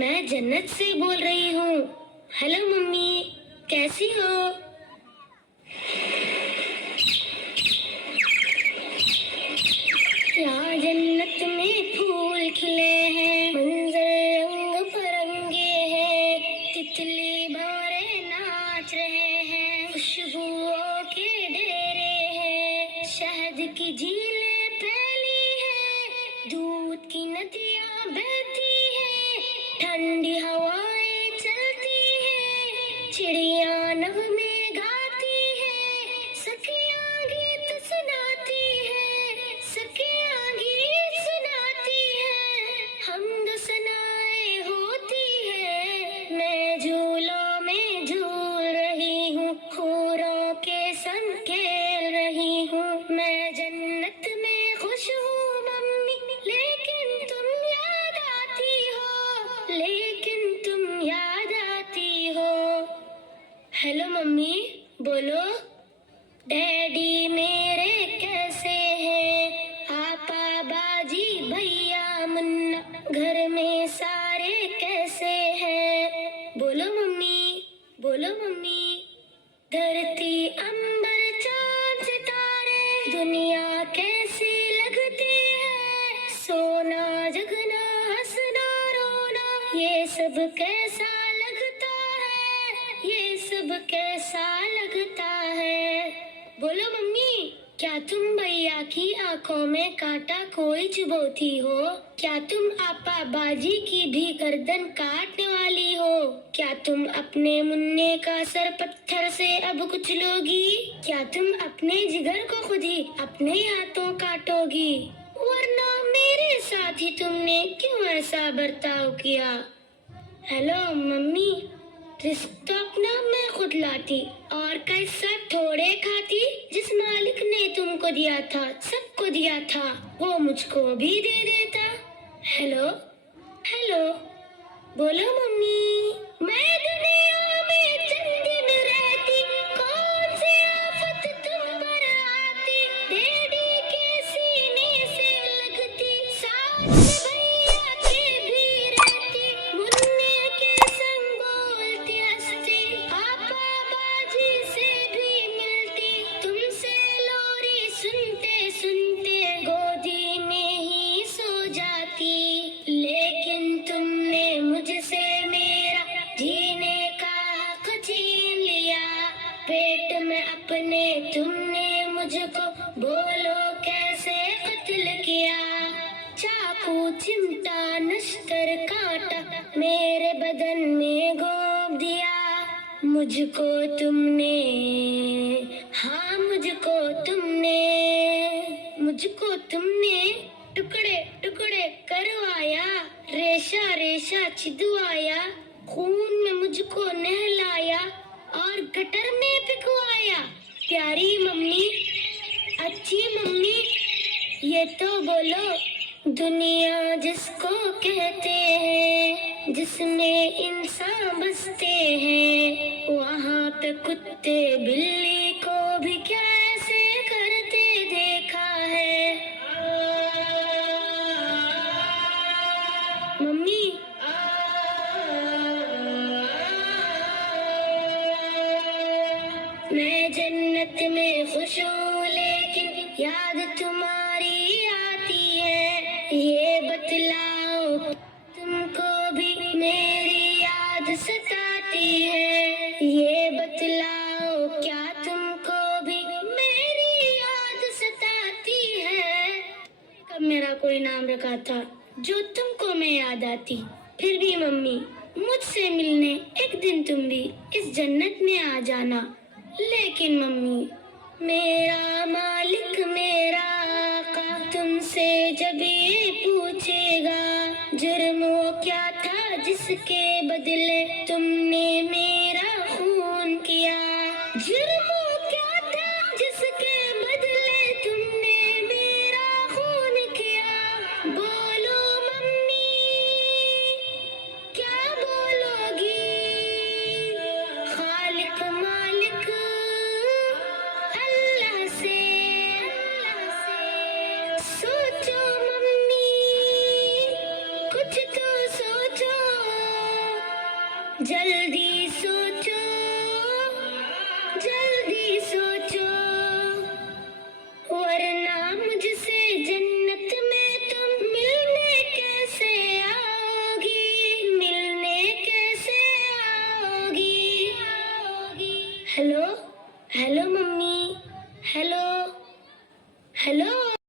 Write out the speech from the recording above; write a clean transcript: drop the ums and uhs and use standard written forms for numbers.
मैं जन्नत से बोल रही हूँ। हेलो मम्मी, कैसी हो? यहाँ जन्नत में फूल खिले हैं, मंजर रंग बिरंगे हैं, तितली भंवरे नाच रहे हैं, खुशबुओं के डेरे हैं, शहद की झीलें फैली हैं, दूध की नदियाँ बहती हैं, ठंडी हवाएं चलती हैं, चिड़िया नगमे गाती हैं, सखियाँ गीत सुनाती हैं, सखियाँ गीत सुनाती हैं, हमद सनाए होती है। मैं झूलों में झूल रही हूँ, हूरों के संग खेल रही हूँ, मैं जन्नत में खुश हूँ मम्मी, लेकिन तुम याद आती हो, लेकिन तुम याद आती हो। हेलो मम्मी, बोलो। डैडी मेरे कैसे हैं? आपा बाजी भैया मुन्ना घर में सारे कैसे हैं? बोलो मम्मी, बोलो मम्मी। धरती अंबर चांद सितारे दुनिया कैसी लगती है, सोना जगना हंसना रोना ये सब कैसा लगता है, ये सब कैसा लगता है। बोलो मम्मी, क्या तुम भैया की आंखों में कांटा कोई चुभोती हो? क्या तुम आपा बाजी की भी गर्दन काटने वाली हो? क्या तुम अपने मुन्ने का सर पत्थर से अब कुचलोगी? क्या तुम अपने जिगर को खुद ही अपने हाथों काटोगी? वरना मेरे साथ ही तुमने क्यों ऐसा बर्ताव किया? हेलो मम्मी, रिस्क तो अपना मैं खुद लाती और कैसा थोड़े खाती, जिस मालिक ने तुमको दिया था, सबको दिया था, वो मुझको भी दे देता। हेलो हेलो, बोलो मम्मी। मैं दुनिया में चंद दिन रहती, कौन सी आफत तुम पर आती, डैडी के सीने से लगती, साथ भैया के भी रहती, मुन्ने के संग बोलती हंसती, आपा बाजी से भी मिलती, तुमसे लोरी सुनते सुनते गोदी में ही सो जाती। लेकिन तुमने मुझसे मेरा जीने का हक छीन लिया, पेट में अपने तुमने मुझको बोलो कैसे कत्ल किया, चाकू चिमटा नश्तर कांटा मेरे बदन में घोंप दिया, मुझको तुमने, हाँ मुझको तुमने टुकड़े टुकड़े करवाया, रेशा रेशा छिदवाया, खून में मुझको नहलाया और गटर में पिघवाया। प्यारी मम्मी, अच्छी मम्मी, ये तो बोलो, दुनिया जिसको कहते हैं, जिसमें इंसान बसते हैं, वहाँ पे कुत्ते बिल्ली को भी कैसे करते देखा है। मम्मी, मैं जन्नत में खुश हूँ, लेकिन याद तुम्हारी आती है, ये बतलाओ तुमको भी मेरी याद सताती है, ये बतलाओ क्या तुमको भी मेरी याद सताती है। कब मेरा कोई नाम रखा था जो तुमको मैं याद आती, फिर भी मम्मी, मुझसे मिलने एक दिन तुम भी इस जन्नत में आ जाना। लेकिन मम्मी, मेरा मालिक मेरा आका तुमसे जब ये पूछेगा, जुर्म वो क्या था जिसके बदले तुमने मेरा खून किया, जुर्म वो क्या था जिसके बदले तुमने मेरा खून किया, बोलो मम्मी, क्या बोलोगी? खालिक मालिक अल्लाह से सोचो मम्मी, कुछ तो सोचो। जल्दी सोचो, जल्दी सोचो, वरना मुझसे जन्नत में तुम मिलने कैसे आओगी, मिलने कैसे आओगी। Hello hello mummy, hello hello.